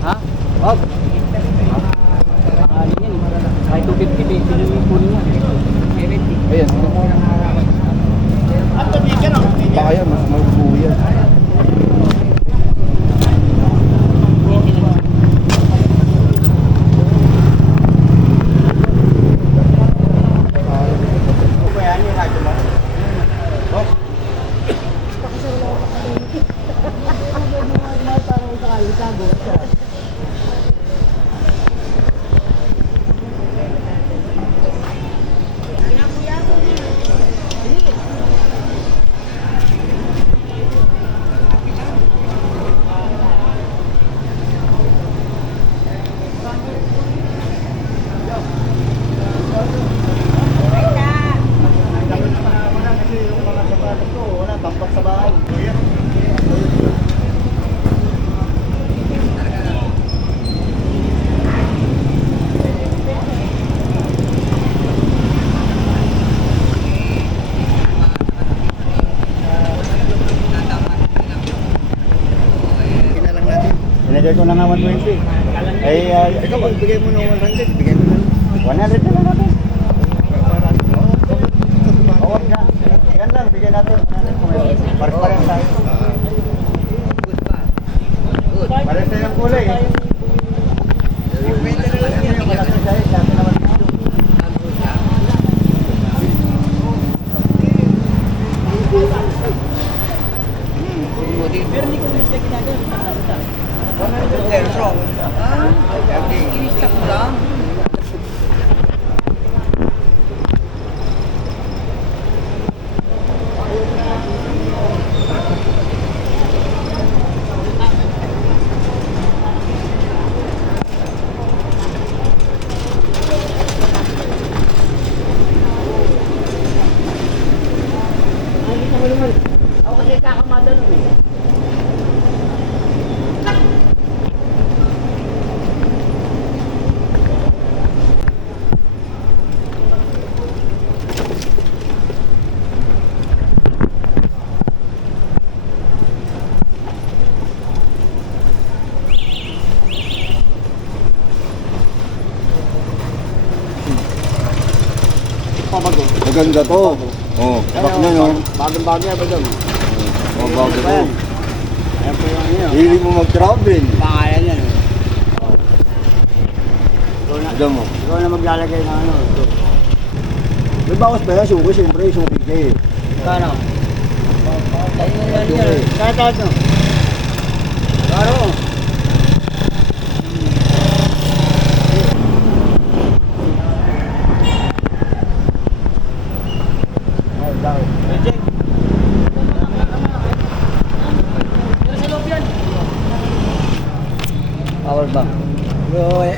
Ha? Wag. 250, pinag-ipunin mo. Ayan. Pinagay ko na nga 120. Ay, uh, ikaw, magbigay mo ng 100. Bigay mo na. 100 na lang natin. Awag na. Yan lang, bigyan natin. Pares pa rin tayo. Pares tayo ng kulay. Держава. Pabago. Maganda to. Oh, back na no. Bagong bago yan ba doon? Oh, bago to. Ayan po yung ano. Hindi mo mag-travel. Pangalan yan. eh. Ikaw mo. ikaw na maglalagay ng ano. May bawas pa yan, suko. Siyempre, suko eh. Kano? Yan. Kaya tayo. Karo. bang. Rồi.